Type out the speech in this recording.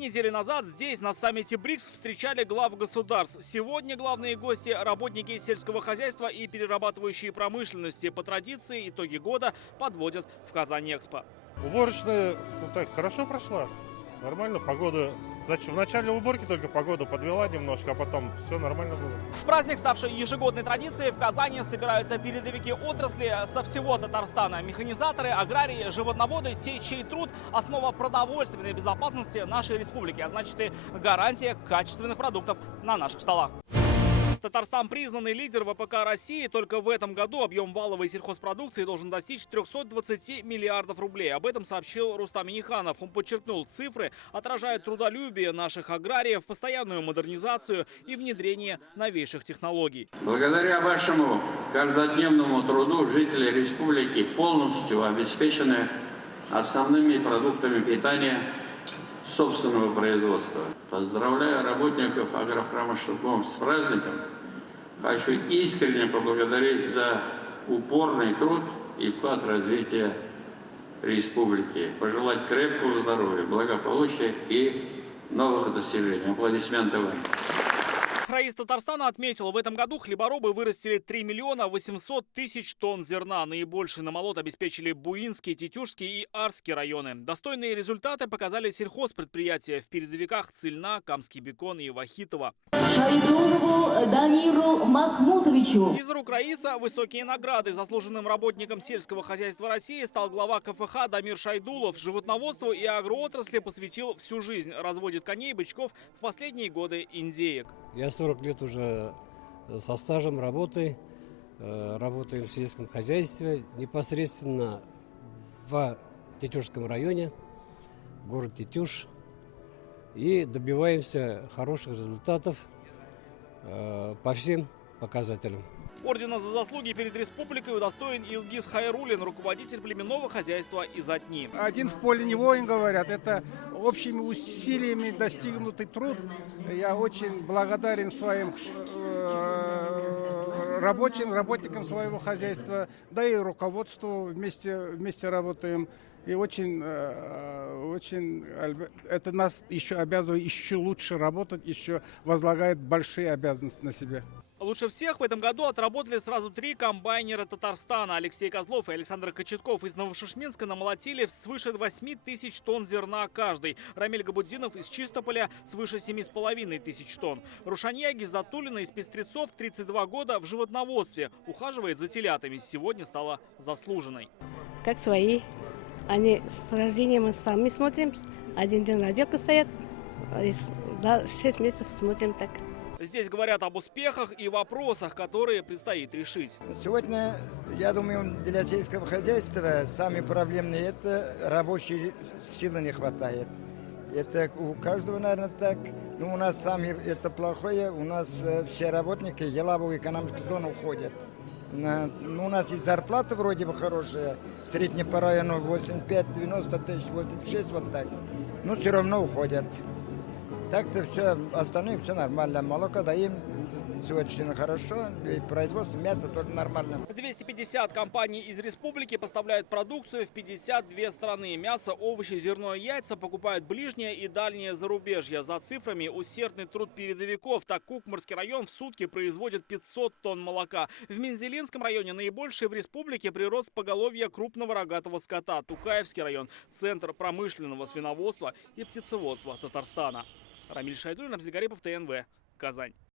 недели назад здесь, на саммите БРИКС, встречали глав государств. Сегодня главные гости – работники сельского хозяйства и перерабатывающей промышленности. По традиции итоги года подводят в Казань-Экспо. Уборочная так хорошо прошла. Нормально, погода. Значит, в начале уборки только погода подвела немножко, а потом все нормально было. В праздник, ставший ежегодной традицией, в Казани собираются передовики отрасли со всего Татарстана. Механизаторы, аграрии, животноводы, те, чей труд – основа продовольственной безопасности нашей республики, а значит и гарантия качественных продуктов на наших столах. Татарстан признанный лидер ВПК России. Только в этом году объем валовой сельхозпродукции должен достичь 320 миллиардов рублей. Об этом сообщил Рустам Минниханов. Он подчеркнул, цифры отражают трудолюбие наших аграриев, постоянную модернизацию и внедрение новейших технологий. Благодаря вашему каждодневному труду жители республики полностью обеспечены основными продуктами питания собственного производства. Поздравляю работников агропромышленного с праздником. Хочу искренне поблагодарить за упорный труд и вклад в развитие республики. Пожелать крепкого здоровья, благополучия и новых достижений. Аплодисменты вам. Раис Татарстана отметил, в этом году хлеборобы вырастили 3 миллиона 800 тысяч тонн зерна. Наибольший намолот обеспечили Буинский, Тетюшский и Арский районы. Достойные результаты показали сельхозпредприятия в передовиках Цельна, Камский бекон и Вахитово. Шайдулову Дамиру Махмутовичу. Из рук Раиса высокие награды. Заслуженным работником сельского хозяйства России стал глава КФХ Дамир Шайдулов. Животноводству и агроотрасли посвятил всю жизнь. Разводит коней, бычков, в последние годы индеек. Я 40 лет уже со стажем работы. Работаем в сельском хозяйстве непосредственно в Тетюшском районе, город Тетюш. И добиваемся хороших результатов по всем показателям. Ордена за заслуги перед республикой удостоен Илгиз Хайрулин, руководитель племенного хозяйства Изотни. Один в поле не воин, говорят. Это общими усилиями достигнутый труд. Я очень благодарен своим работникам своего хозяйства, да и руководству вместе работаем. И очень это нас еще обязывает еще лучше работать, еще возлагает большие обязанности на себя. Лучше всех в этом году отработали сразу 3 комбайнера Татарстана. Алексей Козлов и Александр Кочетков из Новошишминска намолотили свыше 8 тысяч тонн зерна каждый. Рамиль Габуддинов из Чистополя свыше 7,5 тысяч тонн. Рушанья Гизатуллина из Пестрецов 32 года в животноводстве. Ухаживает за телятами. Сегодня стала заслуженной. Как свои. Они с рождения мы сами смотрим. Один день родилка стоят. 6 месяцев смотрим так. Здесь говорят об успехах и вопросах, которые предстоит решить. Сегодня, я думаю, для сельского хозяйства самые проблемные – это рабочей силы не хватает. Это у каждого, наверное, так. Но у нас сами это плохое. У нас все работники в деловую экономическую зону уходят. Ну, у нас и зарплата вроде бы хорошая. Средняя по району 85-90 тысяч, 86, вот так. Но все равно уходят. Так-то все, остальное все нормально. Молоко даем сегодня хорошо, и производство мяса тоже нормально. 250 компаний из республики поставляют продукцию в 52 страны. Мясо, овощи, зерно и яйца покупают ближнее и дальнее зарубежье. За цифрами усердный труд передовиков. Так Кукмарский район в сутки производит 500 тонн молока. В Мензелинском районе наибольший в республике прирост поголовья крупного рогатого скота. Тукаевский район – центр промышленного свиноводства и птицеводства Татарстана. Рамиль Шайдуллин, Абзельгарипов, ТНВ, Казань.